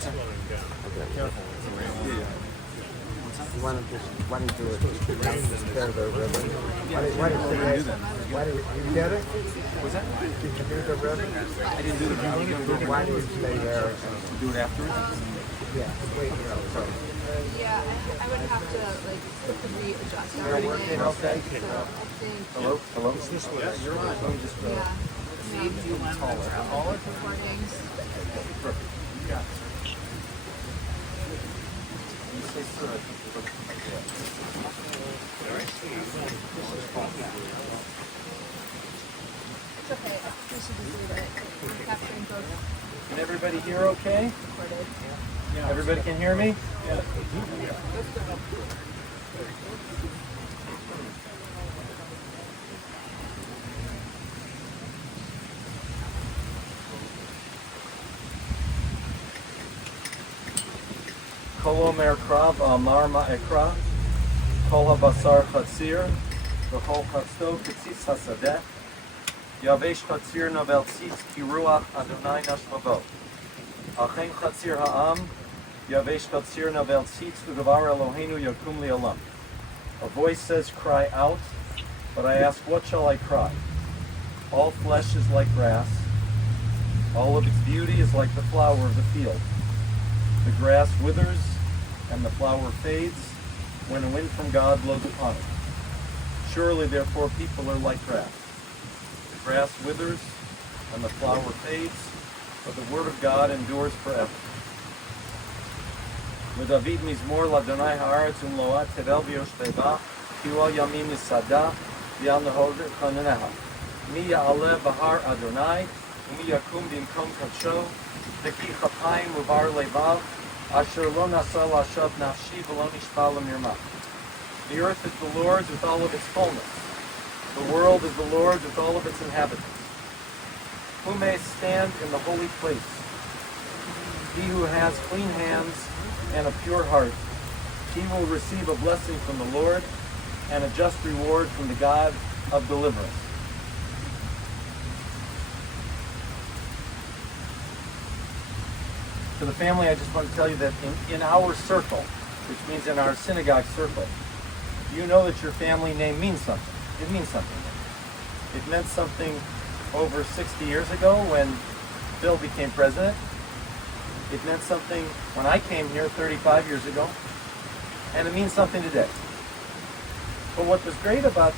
Okay. Careful. Why don't you do it? Instead of the ribbon. Why do you get it? What's that? Did you do the ribbon? I didn't do the ribbon. Why do you stay there? Do it afterwards? Yeah. Wait, so. Yeah, I would have to readjust You're working okay? So I think. Hello? Is this way? You're on. Let me just Yeah. Maybe taller. recordings. Perfect. Yeah. You say sir, I think you look like that. It's okay. I think we should just leave it. We're capturing both Can everybody hear okay? recorded. Everybody can hear me? Yeah. Kol omer krav amar ma'ekra, kol habasar chatzir, v'chol chatzto ketzitz hasadeh, yavesh chatzir novel tzitz ki ruach Adonai nashmavo. Achem chatzir ha'am, yavesh chatzir novel tzitz u'davar Eloheinu yakum li'olam. A voice says, cry out, but I ask, what shall I cry? All flesh is like grass, all of its beauty is like the flower of the field. The grass withers and the flower fades when a wind from God blows upon it. Surely, therefore, people are like grass. The grass withers and the flower fades, but the word of God endures forever. David mizmor l'Adonai haaretz umloat tevel v'yoshteva ki'ol yamim nisada v'yal nehor chaneneha. Mi ya'aleh b'har Adonai u'mi yakum b'imkom kadsho v'ki chapayim u'var levav asher lo nasa l'ashav nafshi v'lo nishpa l'mirma. The earth is the Lord's with all of its fullness. The world is the Lord's with all of its inhabitants. Who may stand in the holy place? He who has clean hands and a pure heart, he will receive a blessing from the Lord and a just reward from the God of deliverance. To the family, I just want to tell you that in our circle, which means in our synagogue circle, you know that your family name means something. It means something. It meant something over 60 years ago when Bill became president. It meant something when I came here 35 years ago, and it means something today. But what was great about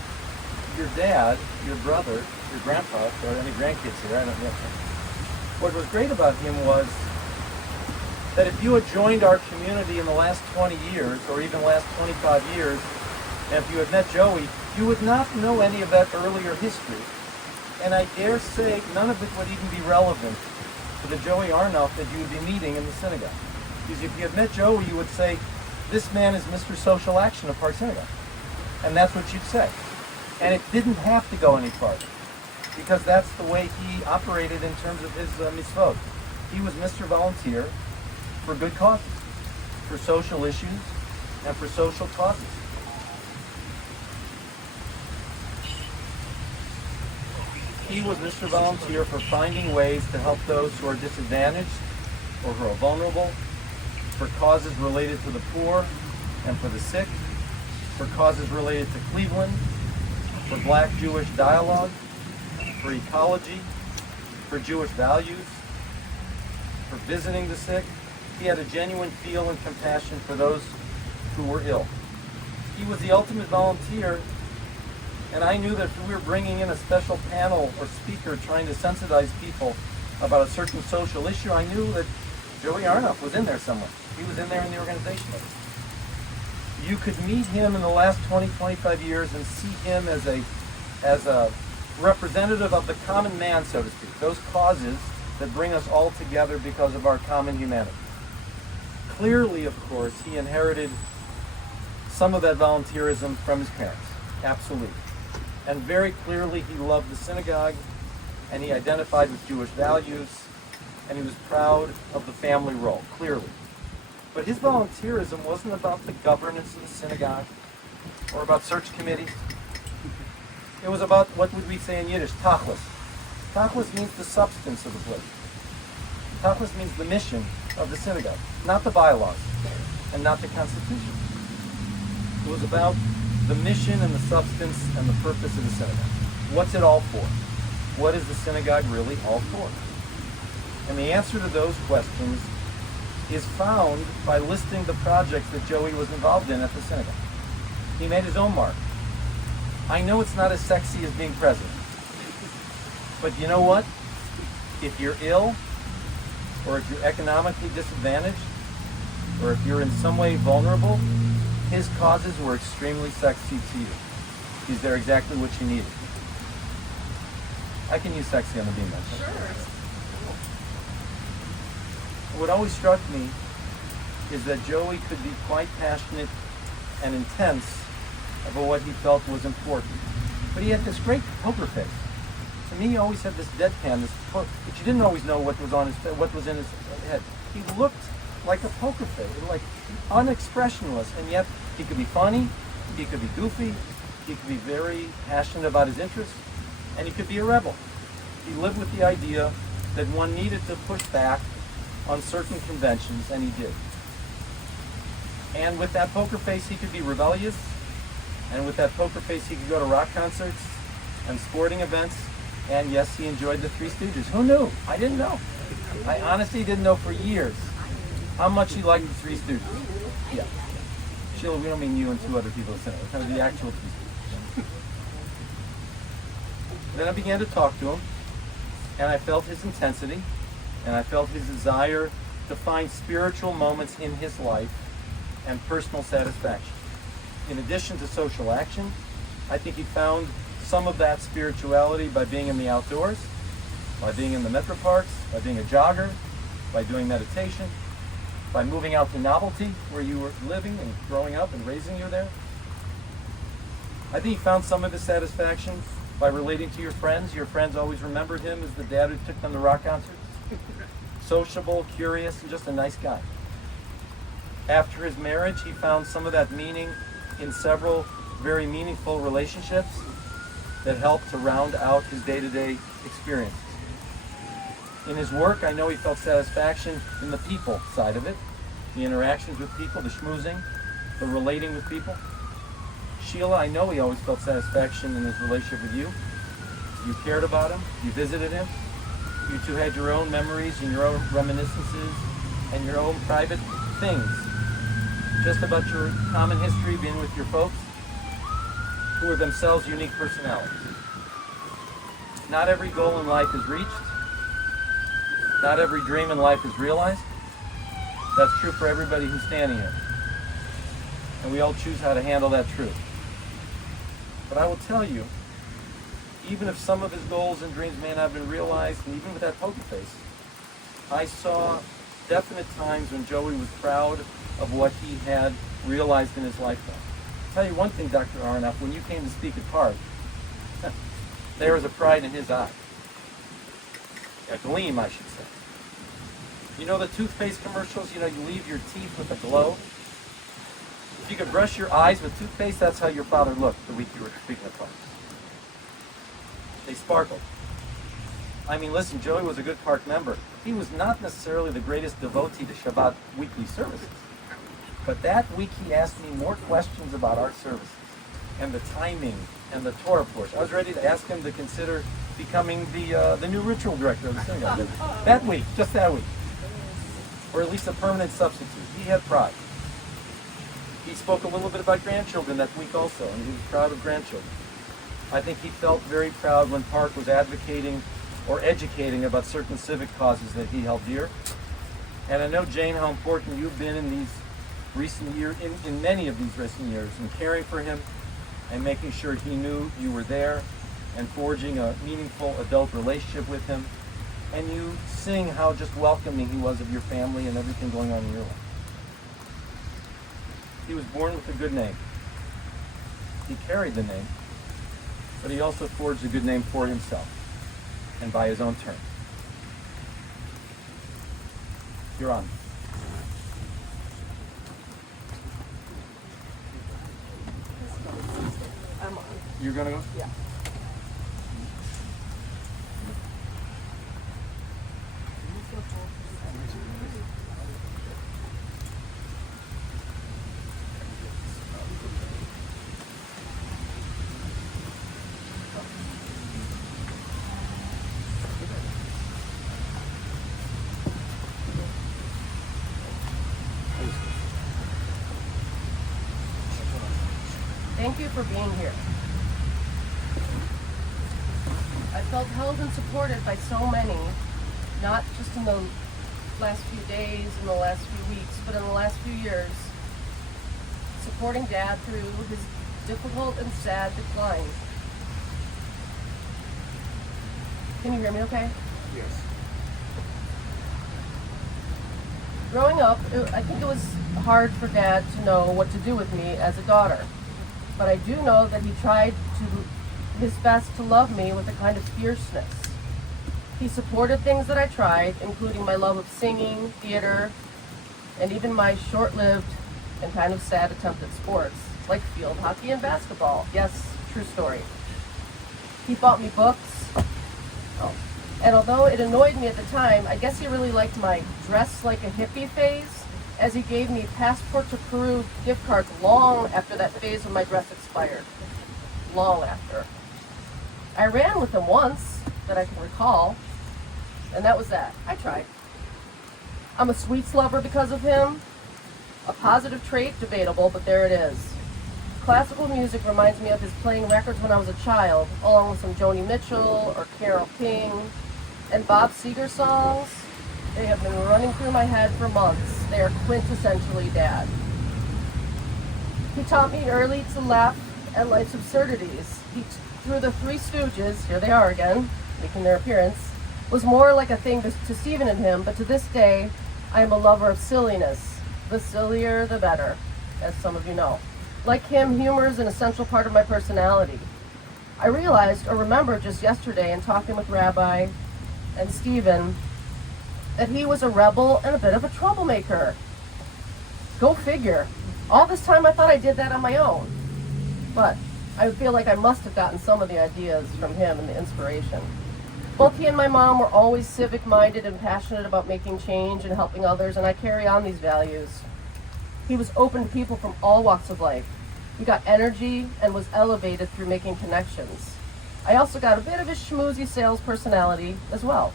your dad, your brother, your grandpa, or any grandkids here, I don't know. What was great about him was that if you had joined our community in the last 20 years, or even last 25 years, and if you had met Joey, you would not know any of that earlier history. And I dare say none of it would even be relevant to the Joey Arnoff that you would be meeting in the synagogue. Because if you had met Joey, you would say, this man is Mr. Social Action of Park Synagogue. And that's what you'd say. And it didn't have to go any farther, because that's the way he operated in terms of his mitzvot. He was Mr. Volunteer for good causes, for social issues, and for social causes. He was Mr. Volunteer for finding ways to help those who are disadvantaged or who are vulnerable, for causes related to the poor and for the sick, for causes related to Cleveland, for Black-Jewish dialogue, for ecology, for Jewish values, for visiting the sick. He had a genuine feel and compassion for those who were ill. He was the ultimate volunteer. And I knew that if we were bringing in a special panel or speaker trying to sensitize people about a certain social issue, I knew that Joey Arnoff was in there somewhere. He was in there in the organization. You could meet him in the last 20, 25 years and see him as a representative of the common man, so to speak, those causes that bring us all together because of our common humanity. Clearly, of course, he inherited some of that volunteerism from his parents. Absolutely. And very clearly he loved the synagogue, and he identified with Jewish values, and he was proud of the family role, clearly. But his volunteerism wasn't about the governance of the synagogue or about search committees. It was about, what would we say in Yiddish, tachlis. Tachlis means the substance of the place. Tachlis means the mission of the synagogue, not the bylaws and not the Constitution. It was about the mission and the substance and the purpose of the synagogue. What's it all for? What is the synagogue really all for? And the answer to those questions is found by listing the projects that Joey was involved in at the synagogue. He made his own mark. I know it's not as sexy as being president, but you know what? If you're ill, or if you're economically disadvantaged, or if you're in some way vulnerable, his causes were extremely sexy to you. He's there exactly what you needed. I can use sexy on the beam bench. Sure. What always struck me is that Joey could be quite passionate and intense about what he felt was important. But he had this great poker face. To me, he always had this deadpan, but you didn't always know what was in his head. He looked like a poker face, like unexpressionless, and yet he could be funny, he could be goofy, he could be very passionate about his interests, and he could be a rebel. He lived with the idea that one needed to push back on certain conventions, and he did. And with that poker face, he could be rebellious, and with that poker face, he could go to rock concerts and sporting events, and yes, he enjoyed the Three Stooges. Who knew? I didn't know. I honestly didn't know for years how much he liked the Three Stooges. Yeah. Sheila, we don't mean you and two other people listening. We're kind of the actual Three Stooges. Then I began to talk to him, and I felt his intensity, and I felt his desire to find spiritual moments in his life and personal satisfaction. In addition to social action, I think he found some of that spirituality by being in the outdoors, by being in the metro parks, by being a jogger, by doing meditation, by moving out to Novelty, where you were living and growing up and raising you there. I think he found some of his satisfaction by relating to your friends. Your friends always remembered him as the dad who took them to rock concerts. Sociable, curious, and just a nice guy. After his marriage, he found some of that meaning in several very meaningful relationships that helped to round out his day-to-day experiences. In his work, I know he felt satisfaction in the people side of it, the interactions with people, the schmoozing, the relating with people. Sheila, I know he always felt satisfaction in his relationship with you. You cared about him, you visited him, you two had your own memories and your own reminiscences and your own private things, just about your common history being with your folks, who are themselves unique personalities. Not every goal in life is reached. Not every dream in life is realized. That's true for everybody who's standing here. And we all choose how to handle that truth. But I will tell you, even if some of his goals and dreams may not have been realized, and even with that poker face, I saw definite times when Joey was proud of what he had realized in his lifetime. I'll tell you one thing, Dr. Arnoff, when you came to speak at Park, there was a pride in his eye. A gleam, I should say. You know the toothpaste commercials? You know, you leave your teeth with a glow. If you could brush your eyes with toothpaste, that's how your father looked the week you were speaking at Park. They sparkled. I mean, listen, Joey was a good Park member. He was not necessarily the greatest devotee to Shabbat weekly services. But that week he asked me more questions about our services and the timing and the Torah portion. I was ready to ask him to consider becoming the new ritual director of the synagogue. That week, just that week. Or at least a permanent substitute. He had pride. He spoke a little bit about grandchildren that week also, and he was proud of grandchildren. I think he felt very proud when Park was advocating or educating about certain civic causes that he held dear. And I know, Jane, how important you've been in these recent years, in many of these recent years, in caring for him and making sure he knew you were there and forging a meaningful adult relationship with him. And you sing how just welcoming he was of your family and everything going on in your life. He was born with a good name. He carried the name, but he also forged a good name for himself and by his own terms. You're on. I'm on. You're going to go? Yeah. Thank you for being here. I felt held and supported by so many, not just in the last few days, in the last few weeks, but in the last few years, supporting Dad through his difficult and sad decline. Can you hear me okay? Yes. Growing up, I think it was hard for Dad to know what to do with me as a daughter. But I do know that he tried his best to love me with a kind of fierceness. He supported things that I tried, including my love of singing, theater, and even my short-lived and kind of sad attempt at sports, like field hockey and basketball. Yes, true story. He bought me books. And although it annoyed me at the time, I guess he really liked my dress like a hippie phase, as he gave me passport to Peru gift cards long after that phase of my dress expired. Long after. I ran with him once, that I can recall, and that was that. I tried. I'm a sweets lover because of him. A positive trait, debatable, but there it is. Classical music reminds me of his playing records when I was a child, along with some Joni Mitchell or Carole King, and Bob Seger songs. They have been running through my head for months. They are quintessentially Dad. He taught me early to laugh at life's absurdities. Through the Three Stooges, here they are again, making their appearance, was more like a thing to Stephen and him, but to this day, I am a lover of silliness. The sillier, the better, as some of you know. Like him, humor is an essential part of my personality. I realized, or remembered just yesterday in talking with Rabbi and Stephen, that he was a rebel and a bit of a troublemaker. Go figure. All this time I thought I did that on my own. But I feel like I must have gotten some of the ideas from him and the inspiration. Both he and my mom were always civic-minded and passionate about making change and helping others, and I carry on these values. He was open to people from all walks of life. He got energy and was elevated through making connections. I also got a bit of his schmoozy sales personality as well.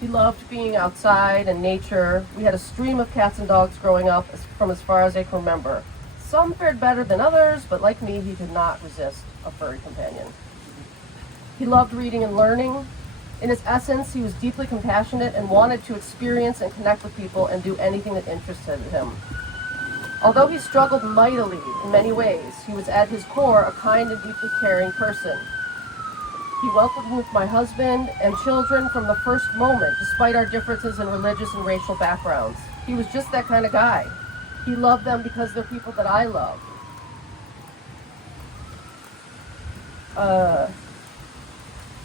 He loved being outside and nature. We had a stream of cats and dogs growing up from as far as I can remember. Some fared better than others, but like me, he could not resist a furry companion. He loved reading and learning. In his essence, he was deeply compassionate and wanted to experience and connect with people and do anything that interested him. Although he struggled mightily in many ways, he was at his core a kind and deeply caring person. He welcomed me with my husband and children from the first moment, despite our differences in religious and racial backgrounds. He was just that kind of guy. He loved them because they're people that I love.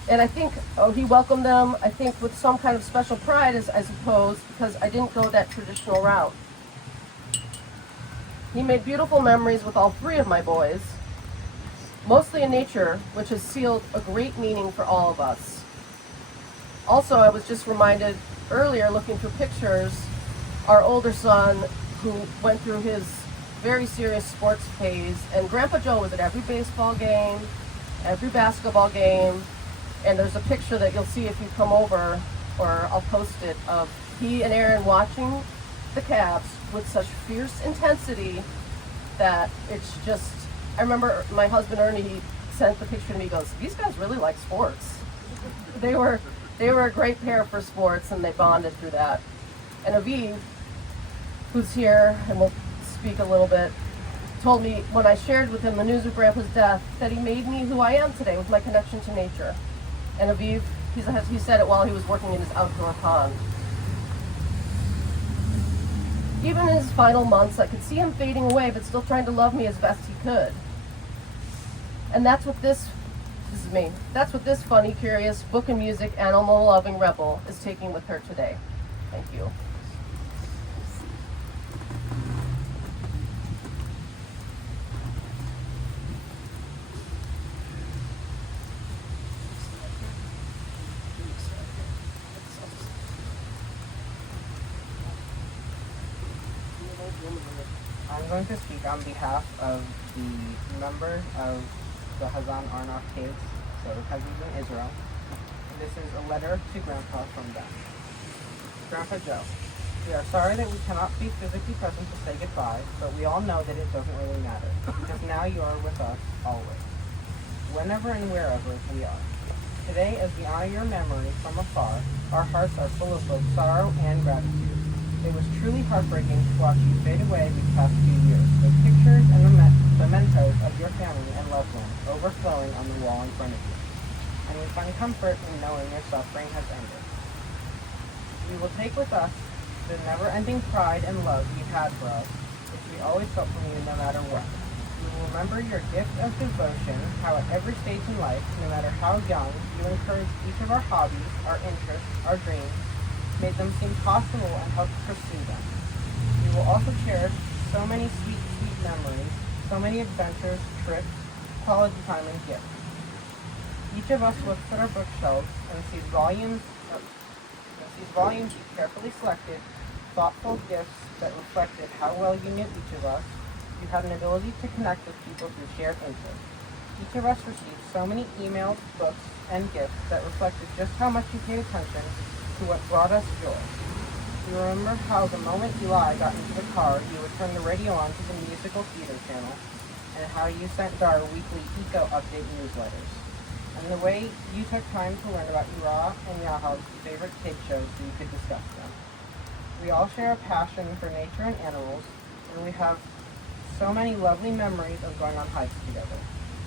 And I think he welcomed them, I think, with some kind of special pride, I suppose, because I didn't go that traditional route. He made beautiful memories with all three of my boys, mostly in nature, which has sealed a great meaning for all of us. Also, I was just reminded earlier, looking through pictures, our older son, who went through his very serious sports phase, and Grandpa Joe was at every baseball game, every basketball game, and there's a picture that you'll see if you come over, or I'll post it, of he and Aaron watching the Cavs with such fierce intensity that it's just, I remember my husband Ernie, he sent the picture to me, he goes, these guys really like sports. They were a great pair for sports, and they bonded through that. And Aviv, who's here and will speak a little bit, told me when I shared with him the news of Grandpa's death that he made me who I am today with my connection to nature. And Aviv, he said it while he was working in his outdoor pond. Even in his final months, I could see him fading away, but still trying to love me as best he could. And that's what this is me. That's what this funny, curious, book and music, animal-loving rebel is taking with her today. Thank you. I'm going to speak on behalf of the member of the Hazan Arnoff kids, so cousins in Israel. And this is a letter to Grandpa from them. Grandpa Joe, We are sorry that we cannot be physically present to say goodbye, but we all know that it doesn't really matter, because now you are with us always, whenever and wherever we are. Today, as we honor your memory from afar, our hearts are full of both sorrow and gratitude. It was truly heartbreaking to watch you fade away these past few years, with pictures and mementos of your family and loved ones overflowing on the wall in front of you. And we find comfort in knowing your suffering has ended. We will take with us the never-ending pride and love you had for us, which we always felt from you no matter what. We will remember your gift of devotion, how at every stage in life, no matter how young, you encouraged each of our hobbies, our interests, our dreams, made them seem possible and helped pursue them. We will also cherish so many sweet, sweet memories, so many adventures, trips, quality time, and gifts. Each of us looks at our bookshelves and sees volumes you carefully selected, thoughtful gifts that reflected how well you knew each of us. You had an ability to connect with people through shared interests. Each of us received so many emails, books, and gifts that reflected just how much you paid attention to what brought us joy. You remember how the moment Eli got into the car, you would turn the radio on to the musical theater channel, and how you sent Dar weekly eco update newsletters, and the way you took time to learn about Ira and Yahav's favorite kid shows so you could discuss them. We all share a passion for nature and animals, and we have so many lovely memories of going on hikes together.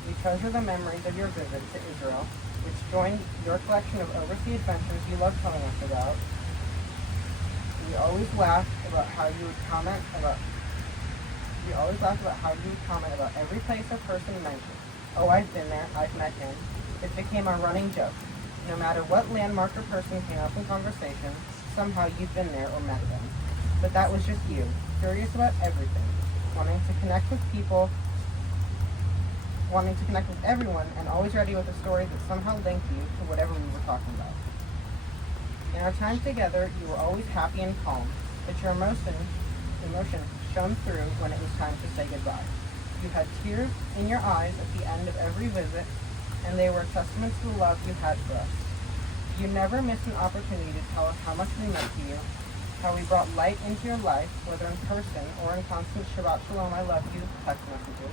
We treasure the memories of your visit to Israel, which joined your collection of overseas adventures you love telling us about. We always laugh about how you would comment about every place or person mentioned. Oh, I've been there, I've met him. It became a running joke. No matter what landmark or person came up in conversation, somehow you've been there or met them. But that was just you, curious about everything, wanting to connect with people, wanting to connect with everyone, and always ready with a story that somehow linked you to whatever we were talking about. In our time together, you were always happy and calm, but your emotion shone through when it was time to say goodbye. You had tears in your eyes at the end of every visit, and they were a testament to the love you had for us. You never missed an opportunity to tell us how much we meant to you, how we brought light into your life, whether in person or in constant Shabbat Shalom, I love you text messages.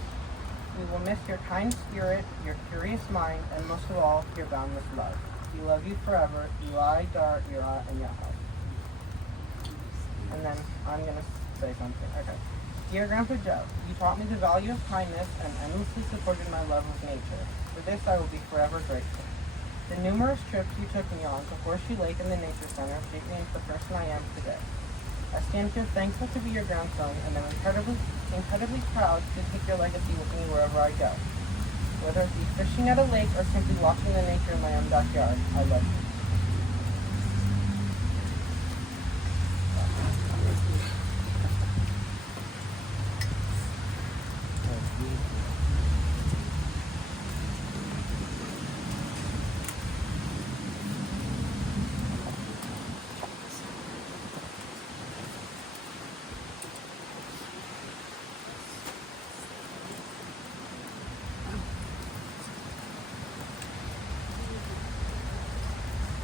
We will miss your kind spirit, your curious mind, and most of all, your boundless love. We love you forever, Eli, Dar, Ira, and Yahav. And then I'm going to say something. Okay. Dear Grandpa Joe, you taught me the value of kindness and endlessly supported my love of nature. For this, I will be forever grateful. The numerous trips you took me on to Horseshoe Lake and the Nature Center shaped me into the person I am today. I stand here thankful to be your grandson, and I'm incredibly proud to take your legacy with me wherever I go. Whether it be fishing at a lake or simply watching the nature in my own backyard, I love you.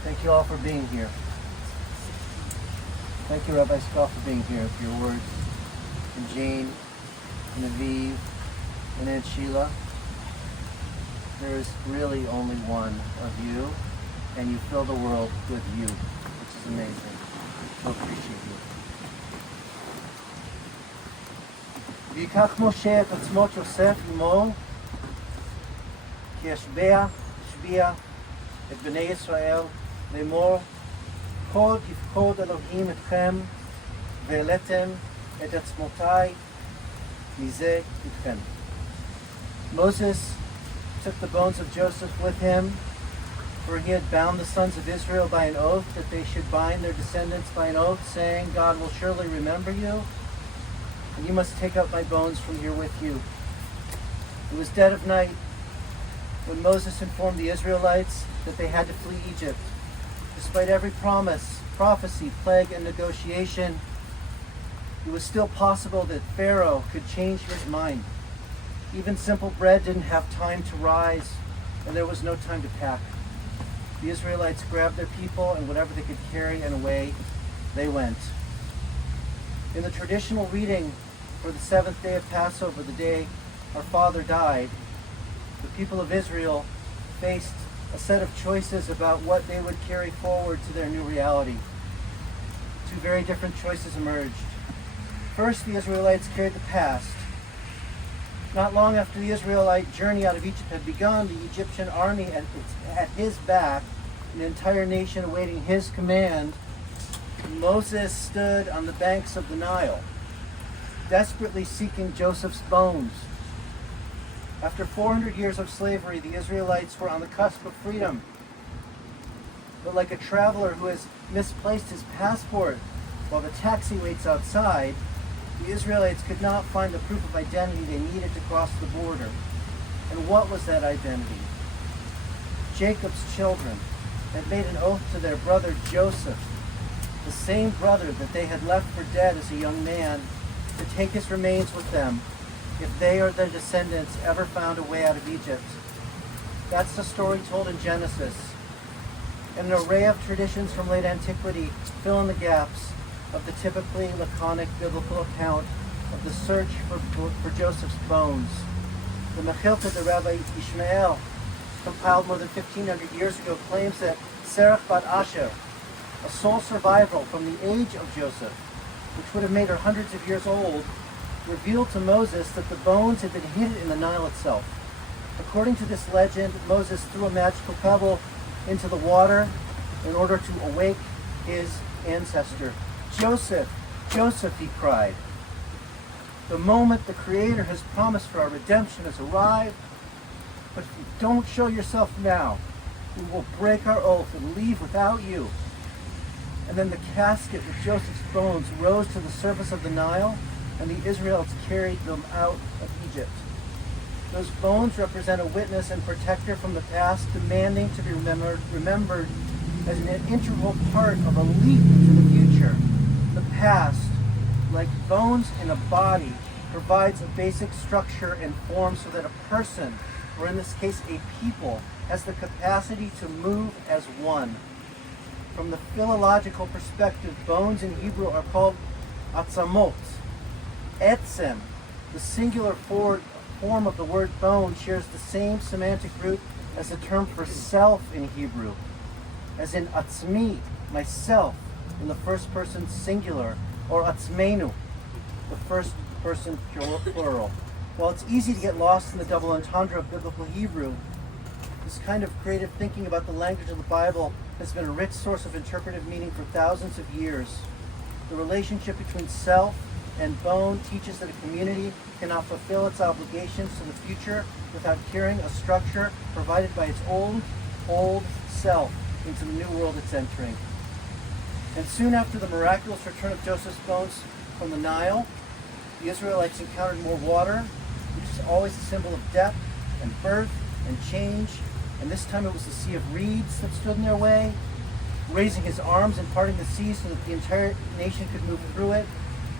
Thank you all for being here. Thank you, Rabbi Scott, for being here, for your words. And Jane, and Aviv, and Aunt Sheila. There is really only one of you, and you fill the world with you, which is amazing. So appreciate you. ויקח משה את עצמות יוסף עמו, כי השביע את בני ישראל, לאמור, כה יפקוד אלוהים אתכם, והעליתם את עצמותי מזה איתכם. Moses took the bones of Joseph with him, for he had bound the sons of Israel by an oath that they should bind their descendants by an oath, saying, God will surely remember you, and you must take up my bones from here with you. It was dead of night when Moses informed the Israelites that they had to flee Egypt. Despite every promise, prophecy, plague, and negotiation, it was still possible that Pharaoh could change his mind. Even simple bread didn't have time to rise, and there was no time to pack. The Israelites grabbed their people and whatever they could carry, and away they went. In the traditional reading for the seventh day of Passover, the day our father died, the people of Israel faced a set of choices about what they would carry forward to their new reality. Two very different choices emerged. First, the Israelites carried the past. Not long after the Israelite journey out of Egypt had begun, the Egyptian army at his back, an entire nation awaiting his command, Moses stood on the banks of the Nile, desperately seeking Joseph's bones. After 400 years of slavery, the Israelites were on the cusp of freedom. But like a traveler who has misplaced his passport while the taxi waits outside, the Israelites could not find the proof of identity they needed to cross the border. And what was that identity? Jacob's children had made an oath to their brother Joseph, the same brother that they had left for dead as a young man, to take his remains with them if they or their descendants ever found a way out of Egypt. That's the story told in Genesis. And an array of traditions from late antiquity fill in the gaps of the typically laconic biblical account of the search for Joseph's bones. The Mechilta, the Rabbi Ishmael, compiled more than 1,500 years ago, claims that Serach bat Asher, a sole survival from the age of Joseph, which would have made her hundreds of years old, revealed to Moses that the bones had been hidden in the Nile itself. According to this legend, Moses threw a magical pebble into the water in order to awake his ancestor. Joseph, Joseph, he cried. The moment the Creator has promised for our redemption has arrived, but if you don't show yourself now, we will break our oath and leave without you. And then the casket with Joseph's bones rose to the surface of the Nile, and the Israelites carried them out of Egypt. Those bones represent a witness and protector from the past, demanding to be remembered as an integral part of a leap into the future. The past, like bones in a body, provides a basic structure and form so that a person, or in this case a people, has the capacity to move as one. From the philological perspective, bones in Hebrew are called atzamot. Etzem, the singular form of the word bone, shares the same semantic root as the term for self in Hebrew, as in atzmi, myself, in the first person singular, or atzmenu, the first person plural. While it's easy to get lost in the double entendre of biblical Hebrew, this kind of creative thinking about the language of the Bible has been a rich source of interpretive meaning for thousands of years. The relationship between self and bone teaches that a community cannot fulfill its obligations to the future without carrying a structure provided by its old self into the new world it's entering. And soon after the miraculous return of Joseph's bones from the Nile, the Israelites encountered more water, which is always a symbol of death and birth and change. And this time it was the sea of reeds that stood in their way. Raising his arms and parting the sea so that the entire nation could move through it,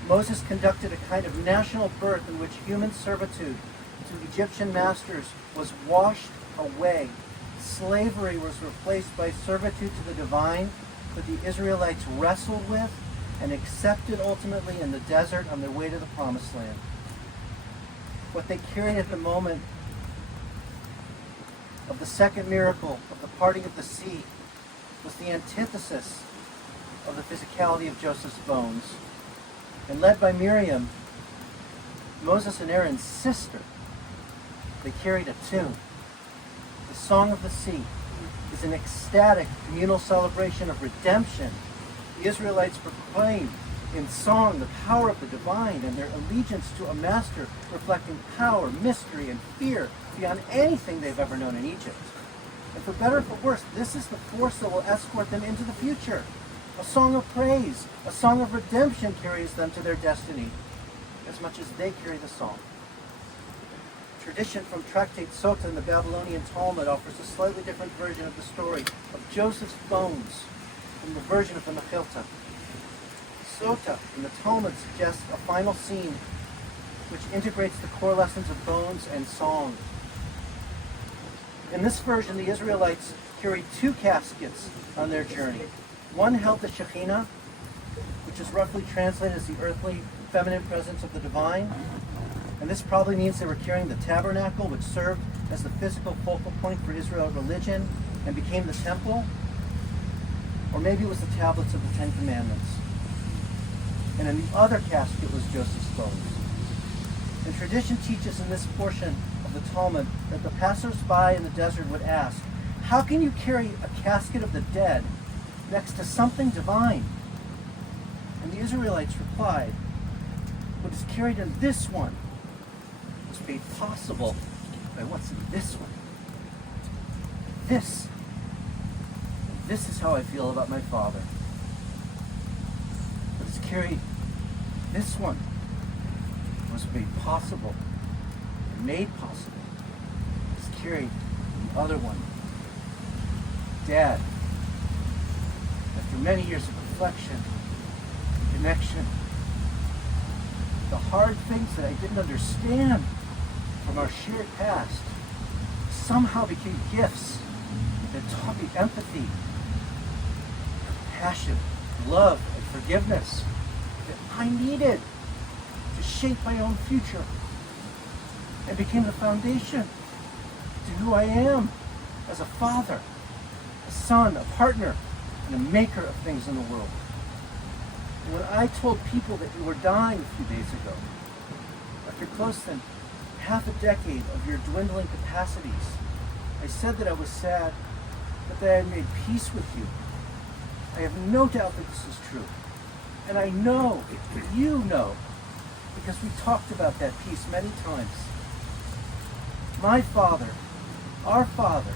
Moses conducted a kind of national birth in which human servitude to Egyptian masters was washed away. Slavery was replaced by servitude to the divine that the Israelites wrestled with and accepted ultimately in the desert on their way to the Promised Land. What they carried at the moment of the second miracle of the parting of the sea was the antithesis of the physicality of Joseph's bones. And led by Miriam, Moses and Aaron's sister, they carried a tune. The Song of the Sea is an ecstatic communal celebration of redemption. The Israelites proclaimed in song the power of the divine and their allegiance to a master reflecting power, mystery, and fear beyond anything they've ever known in Egypt. And for better or for worse, this is the force that will escort them into the future. A song of praise, a song of redemption carries them to their destiny, as much as they carry the song. Tradition from Tractate Sota in the Babylonian Talmud offers a slightly different version of the story of Joseph's bones from the version of the Mechilta. Sota in the Talmud suggests a final scene which integrates the core lessons of bones and song. In this version, the Israelites carried two caskets on their journey. One held the Shekhinah, which which is roughly translated as the earthly feminine presence of the divine. And this probably means they were carrying the tabernacle, which served as the physical focal point for Israel religion and became the temple. Or maybe it was the tablets of the Ten Commandments. And in the other casket was Joseph's bones. And tradition teaches in this portion of the Talmud that the passers-by in the desert would ask, how can you carry a casket of the dead next to something divine? And the Israelites replied, what is carried in this one was made possible by what's in this one. This is how I feel about my Father. What is carried, this one was made possible, made possible. It's carried the other one. Dad, after many years of reflection, connection, the hard things that I didn't understand from our shared past somehow became gifts that taught me empathy, compassion, love, and forgiveness that I needed to shape my own future, and became the foundation to who I am as a father, a son, a partner, and a maker of things in the world. And when I told people that you were dying a few days ago, after close to half a decade of your dwindling capacities, I said that I was sad, but that I had made peace with you. I have no doubt that this is true. And I know that you know, because we talked about that peace many times. My father, our father,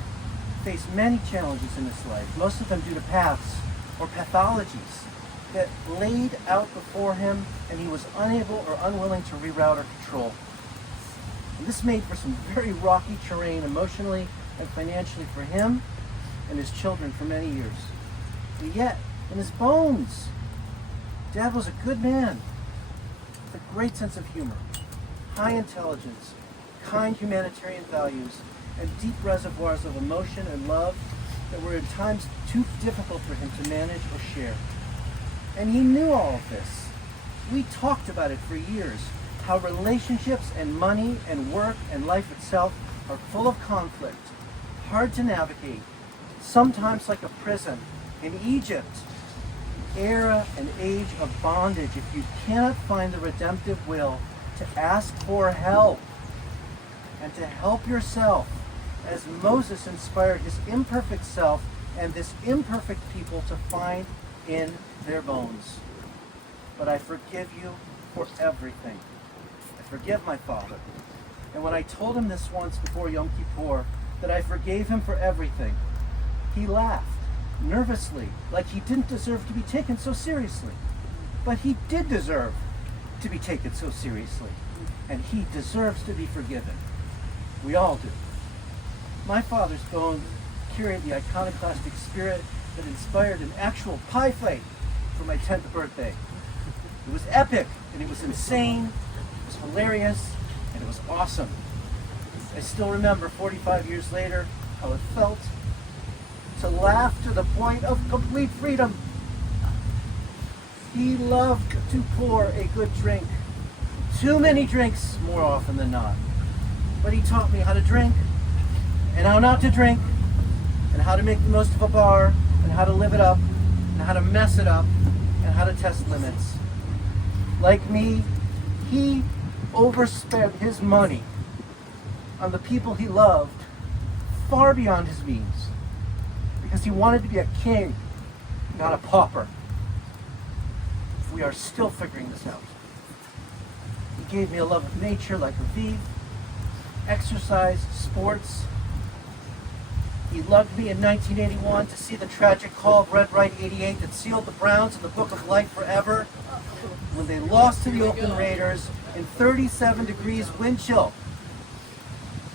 faced many challenges in his life, most of them due to paths or pathologies that laid out before him, and he was unable or unwilling to reroute or control. And this made for some very rocky terrain emotionally and financially for him and his children for many years. And yet, in his bones, Dad was a good man with a great sense of humor, high intelligence, kind humanitarian values, and deep reservoirs of emotion and love that were at times too difficult for him to manage or share. And he knew all of this. We talked about it for years, how relationships and money and work and life itself are full of conflict, hard to navigate, sometimes like a prison. In Egypt, era and age of bondage, if you cannot find the redemptive will to ask for help and to help yourself, as Moses inspired his imperfect self and this imperfect people to find in their bones. But I forgive you for everything. I forgive my father. And when I told him this once before Yom Kippur, that I forgave him for everything, he laughed, nervously, like he didn't deserve to be taken so seriously. But he did deserve to be taken so seriously. And he deserves to be forgiven. We all do. My father's bones carried the iconoclastic spirit that inspired an actual pie fight for my 10th birthday. It was epic, and it was insane, it was hilarious, and it was awesome. I still remember 45 years later how it felt to laugh to the point of complete freedom. He loved to pour a good drink. Too many drinks more often than not. But he taught me how to drink, and how not to drink, and how to make the most of a bar, and how to live it up, and how to mess it up, and how to test limits. Like me, he overspent his money on the people he loved far beyond his means, because he wanted to be a king, not a pauper. We are still figuring this out. He gave me a love of nature like Aviv, exercise, sports. He lugged me in 1981 to see the tragic call of Red Right 88 that sealed the Browns in the Book of Life forever when they lost to the Oakland Raiders in 37 degrees wind chill.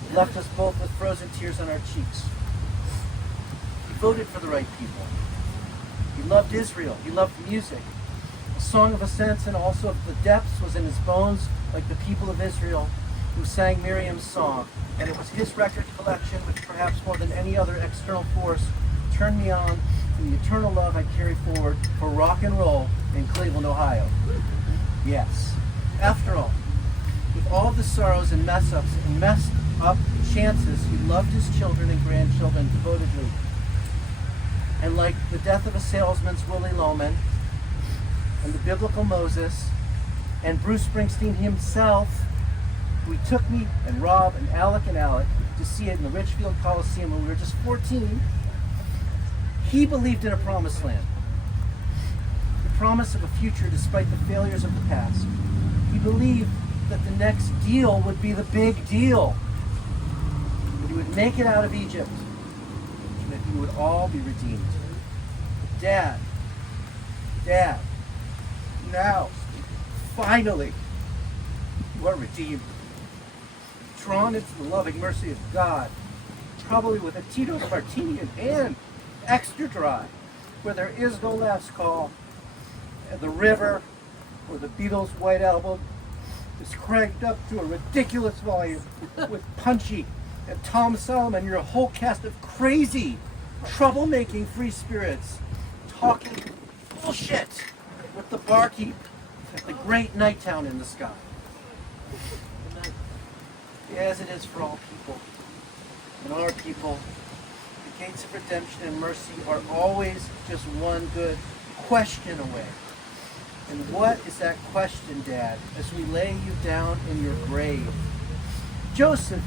It left us both with frozen tears on our cheeks. He voted for the right people. He loved Israel. He loved music. A song of ascents and also of the depths was in his bones, like the people of Israel who sang Miriam's song. And it was his record collection which perhaps more than any other external force turned me on and the eternal love I carry forward for rock and roll in Cleveland, Ohio. Yes. After all, with all the sorrows and mess-ups and messed up chances, he loved his children and grandchildren devotedly. And like the death of a salesman's Willie Loman, and the biblical Moses, and Bruce Springsteen himself, who took me and Rob and Alec to see it in the Richfield Coliseum when we were just 14, he believed in a promised land. The promise of a future despite the failures of the past. He believed that the next deal would be the big deal. That he would make it out of Egypt. And that we would all be redeemed. Dad, now, finally, you are redeemed. Drawn into the loving mercy of God, probably with a Tito's martini in hand, extra dry, where there is no last call, and the river, or the Beatles' White Album, is cranked up to a ridiculous volume with Punchy and Tom Solomon, your whole cast of crazy, troublemaking free spirits, talking bullshit with the barkeep at the great night town in the sky. As it is for all people, and our people, the gates of redemption and mercy are always just one good question away. And what is that question, Dad, as we lay you down in your grave? Joseph,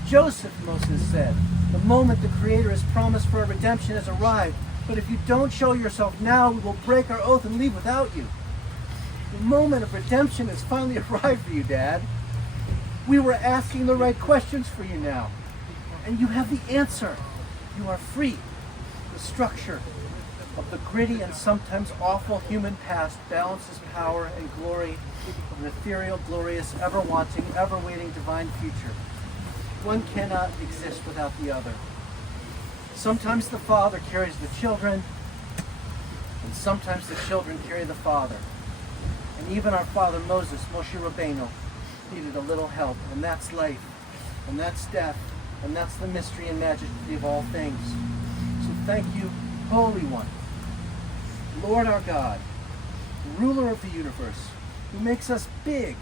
Moses said, the moment the Creator has promised for our redemption has arrived. But if you don't show yourself now, we will break our oath and leave without you. The moment of redemption has finally arrived for you, Dad. We were asking the right questions for you now. And you have the answer. You are free. The structure of the gritty and sometimes awful human past balances power and glory of an ethereal, glorious, ever-wanting, ever-waiting divine future. One cannot exist without the other. Sometimes the Father carries the children, and sometimes the children carry the Father. And even our father Moses, Moshe Rabbeinu, needed a little help, and that's life, and that's death, and that's the mystery and majesty of all things. So thank you, Holy One, Lord our God, ruler of the universe, who makes us big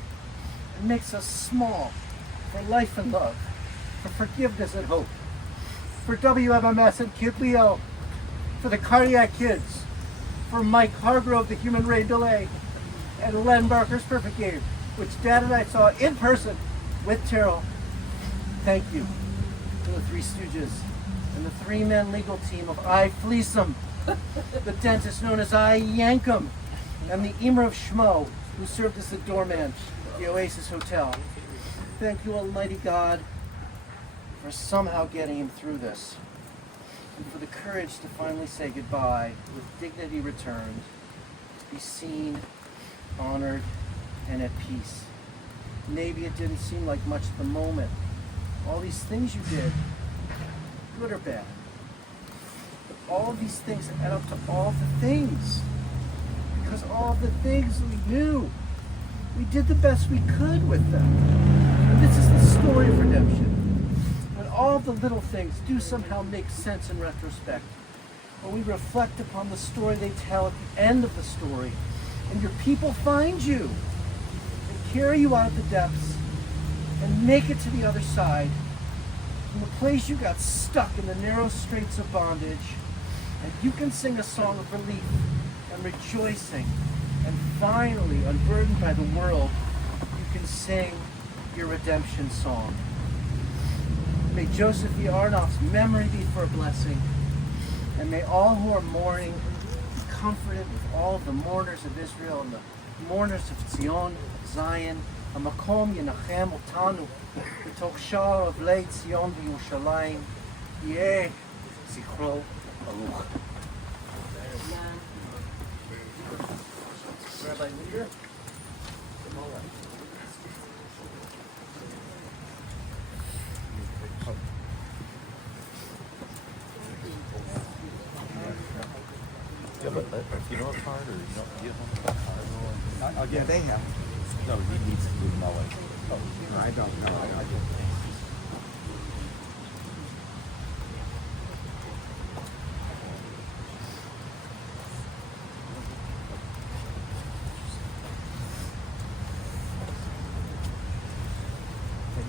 and makes us small, for life and love, for forgiveness and hope, for WMMS and Kid Leo, for the Cardiac Kids, for Mike Hargrove, the Human Ray Delay, and Len Barker's Perfect Game, which Dad and I saw in person with Terrell. Thank you to the Three Stooges and the three-man legal team of I Fleece 'em, the dentist known as I Yank 'em, and the Emer of Schmo, who served as the doorman at the Oasis Hotel. Thank you, Almighty God, for somehow getting him through this, and for the courage to finally say goodbye with dignity returned, to be seen, honored, and at peace. Maybe it didn't seem like much at the moment. All these things you did, good or bad. But all of these things add up to all the things. Because all of the things we knew, we did the best we could with them. And this is the story of redemption. When all of the little things do somehow make sense in retrospect. When we reflect upon the story they tell at the end of the story, and your people find you, and carry you out of the depths, and make it to the other side, from the place you got stuck in the narrow straits of bondage, and you can sing a song of relief and rejoicing, and finally, unburdened by the world, you can sing your redemption song. May Joseph E. Arnoff's memory be for a blessing, and may all who are mourning be comforted with all of the mourners of Israel and the mourners of Zion, המקום ינחם אותנו בתוך שער אבלי ציון בירושלים, יהיה זכרו ברוך. Rabbi Leader, yeah, but you know it's hard, or you don't get one? Yeah, they have. No, he needs to move them that way. Oh. No, I don't know. I don't.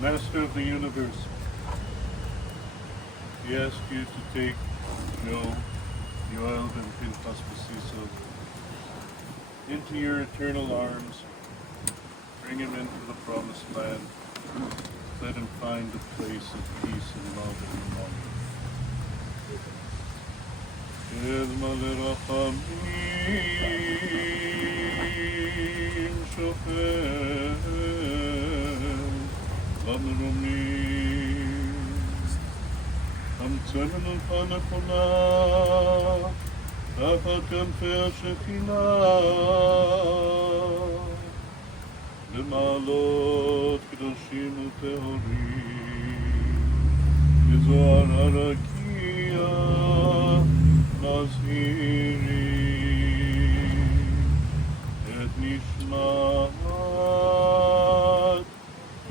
Master of the universe, we ask you to take Joe, Yoel, and Pinchas Basiso into your eternal arms. Bring him into the promised land. Let him find a place of peace and love and belonging. El Malei Rachamim Shofet Lamromim Hamtzemen Ulpan Nepona Tachat Kanfei HaShekhinah במעלות קדושים וטהורים, בזוהר הרקיע מזהירים את נשמת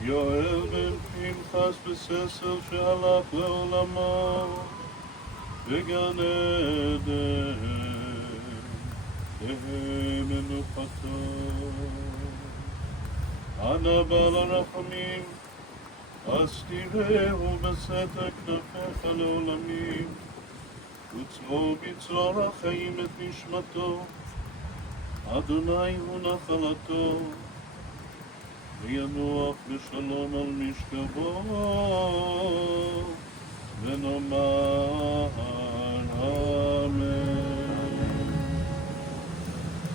יואל בן פנחס בססר שהלך לעולמו בגן עדן תהא מנוחתו. אנא בעל הרחמים, אז תראהו בסתר כנפיך לעולמים, וצרור בצרור החיים את נשמתו, אדוני הוא נחלתו, וינוח בשלום על משכבו, ונאמר אמן.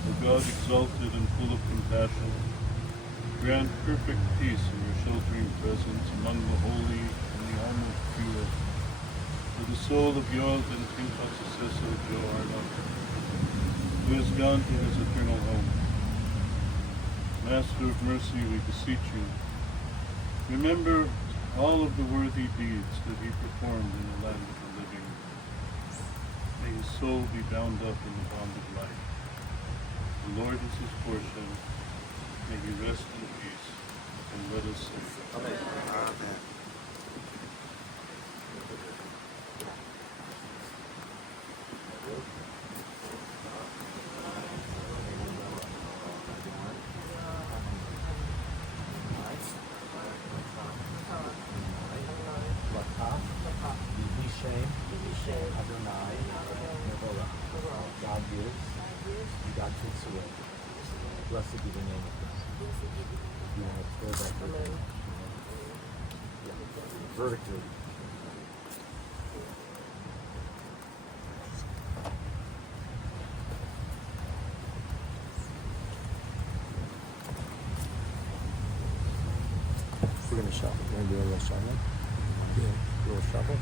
O God exalted and full of compassion, grant perfect peace in your sheltering presence among the holy and the almost pure. For the soul of Yoel and Pinchas successor Joe Arnoff, who has gone to his eternal home. Master of mercy, we beseech you, remember all of the worthy deeds that he performed in the land of the living. May his soul be bound up in the bond of life. The Lord is his portion. May he rest in peace, and let us say, Amen. God gives, and God takes away. Blessed be the name of this. You want to throw that vertically. We're going to shuffle. We're going to do a little shuffle. Yeah. A little shuffle.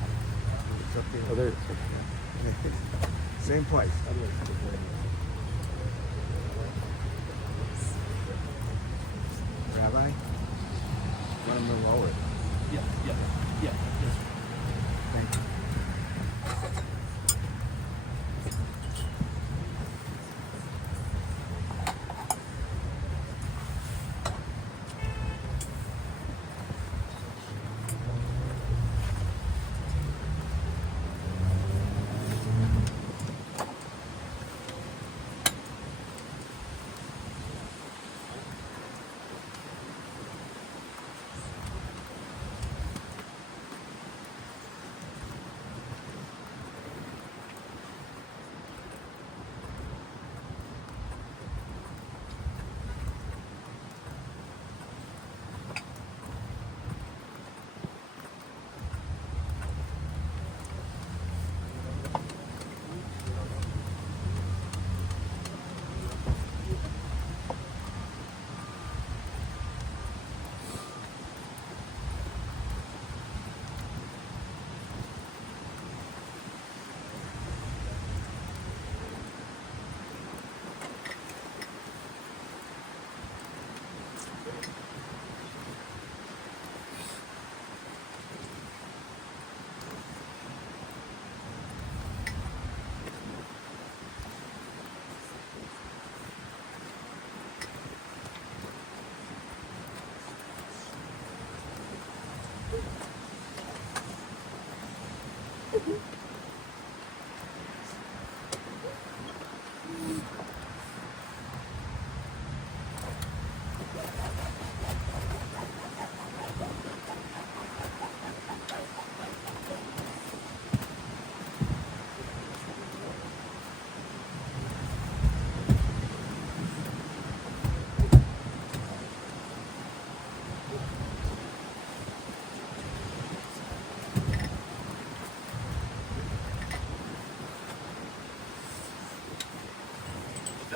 It's up there. Oh, there it is. Same place. Rabbi? Want him to lower it? Yeah. Thank you.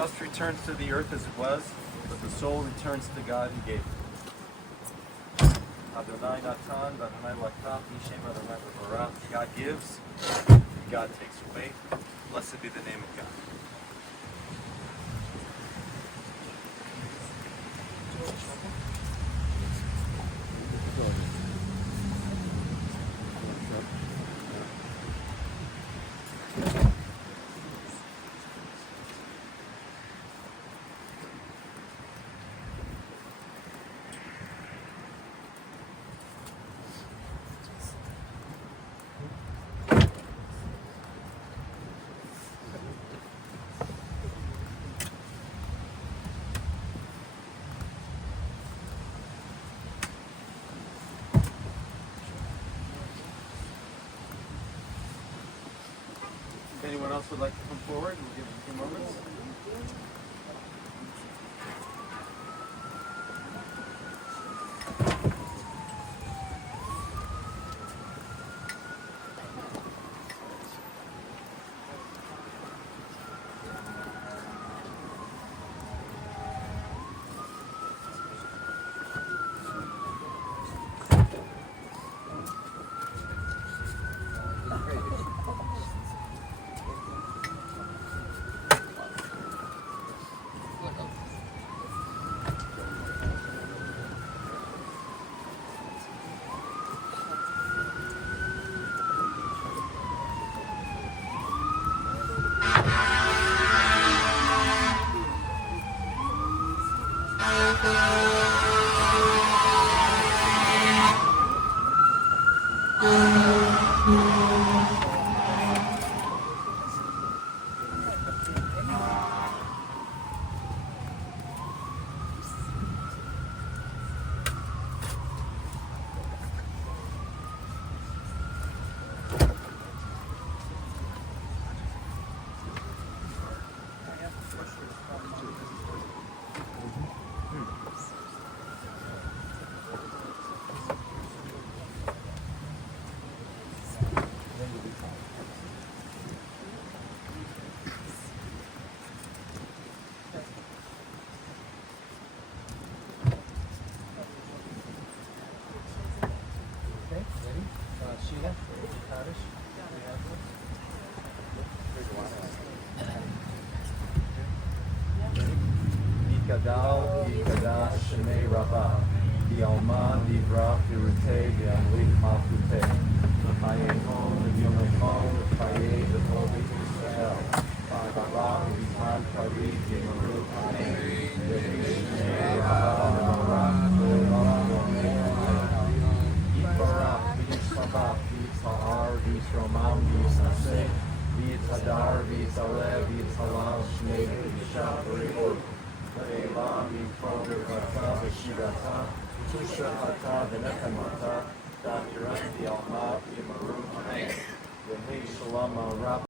dust returns to the earth as it was, but the soul returns to God who gave it. Adonai Natan, Adonai Lakach, Yishem Adonai Barak. God gives, God takes away. Blessed be the name of God. If anyone else would like to come forward, we'll give a few moments. Yikadal, Yikada, Shemei Rabbah, Yalma, Yivra, Pirute, Yamlik, Malkute, Hayekon, Yomekon, Haye, the Holy Israel, Baba, Vitan, Kari, Yimaru, Haye, Yemei Rabbah, Namara, Yipara, Yisabah, Yisahar, Yisromam, Yisase, Yitadar, Yisalev, Yitalam, Shmei, Yishabri, Elam, Yifroder, Vata, Vashirata, Tushahata, Venekamata, Dakiran, Yalma, Yimaru, Yehi Shalom, Rab.